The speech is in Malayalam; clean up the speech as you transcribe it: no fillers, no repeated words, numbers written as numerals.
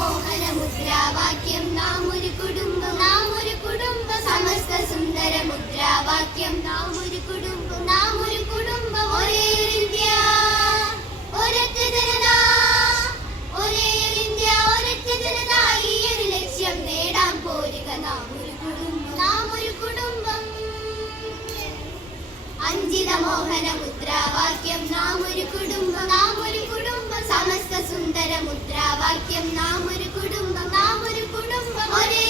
മോഹന മുദ്രാവാക്യം നാം ഒരു കുടുംബം, നാം ഒരു കുടുംബം. സമസ്ത സുന്ദര മുദ്രാവാക്യം നാം ഒരു കുടുംബം, നാം ഒരു കുടുംബം. ഒരേ ഇന്ത്യ ഒരൊറ്റ ജനത, ഒരേ ഇന്ത്യ ഒരൊറ്റ ജനത. ഈ ഒരു ലക്ഷ്യം നേടാൻ പോരുക നാം ഒരു കുടുംബം, നാം ഒരു കുടുംബം. അഞ്ചിത മോഹന മുദ്രാവാക്യം നാം ഒരു കുടുംബം, നാം ഒരു കുടുംബം. സമസ്ത സുന്ദര മുദ്രാവാക്യം നാം ഒരു കുടുംബം, നാം ഒരു കുടുംബം. ഒരേ